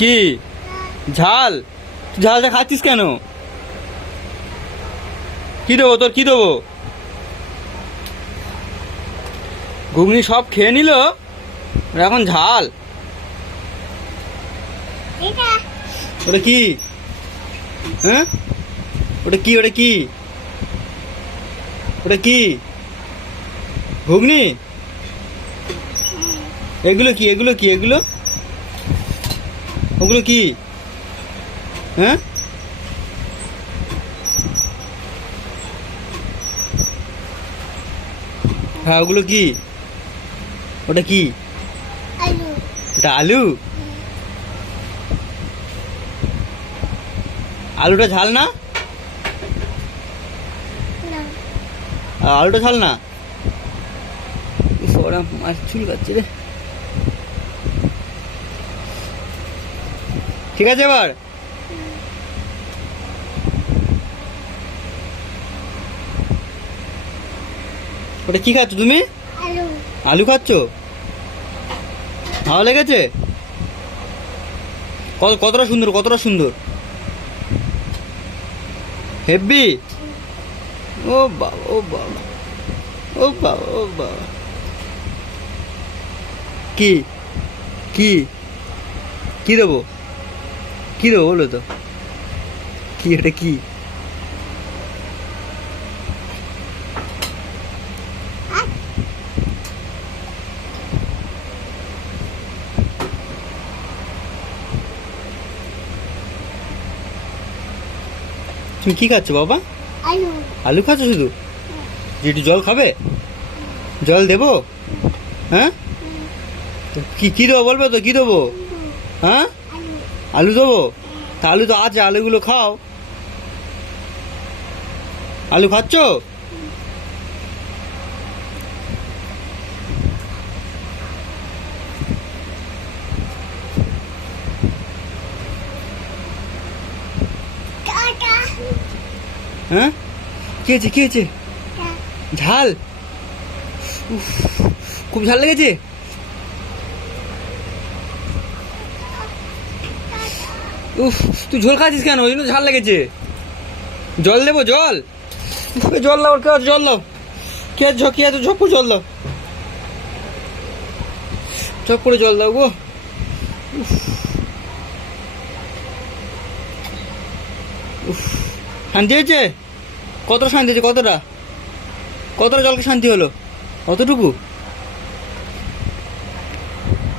কি ঝাল? ঝালটা খাচ্ছিস কেন? কি দেবো তোর, কি দেবো? ঘুগনি সব খেয়ে নিল, এখন ঝাল? ওটা কি? হ্যাঁ, ওটা কি? ওটা কি? ওটা কি? ঘুগনি? এগুলো কি? এগুলো কি? এগুলো ওগুলো কি? হ্যাঁ, হ্যাঁ ওগুলো কি? ওটা কি? আলু। এটা আলু? আলুটা ঝাল না? না। আলুটা ঝাল না? ওরা মাছ চুল কাচ্ছে রে। ঠিক আছে এবার? ওটা কি খাচ্ছ তুমি? আলু। আলু খাচ্ছ? ভালো লেগেছে? কতটা সুন্দর, কতটা সুন্দর, হেব্বি। ও বাবা, ও বাবা, ও বাবা, ও বাবা। কি? কি? কি দেবো? কি দেবো বলো তো? কি এটা কি? তুমি কি খাচ্ছ বাবা? আলু। আলু খাচ্ছ শুধু? যে একটু জল খাবে? জল দেবো? হ্যাঁ, তো কি দেবো বলবে তো? কি দেবো? হ্যাঁ, আলু। আলু দেবো? তা আলু তো আছে, আলুগুলো খাও। আলু খাচ্ছ? কাকা। হ্যাঁ, কি হয়েছে? কি হয়েছে? ঝাল? উফ, খুব ঝাল লেগেছে? উফ, তুই ঝোল খাচ্ছিস কেন? ওই জন্য ঝাল লেগেছে। জল দেবো? জল? উফ, জল দাও, কে আছে? জল দাও। কে আছে? কে আছে? ঝপ করে জল দাও, ঝপ করে জল দাও গো। উফ, উফ, শান্তি হয়েছে? কতটা শান্তি হয়েছে? কতটা? কতটা জলকে শান্তি হলো? অতটুকু?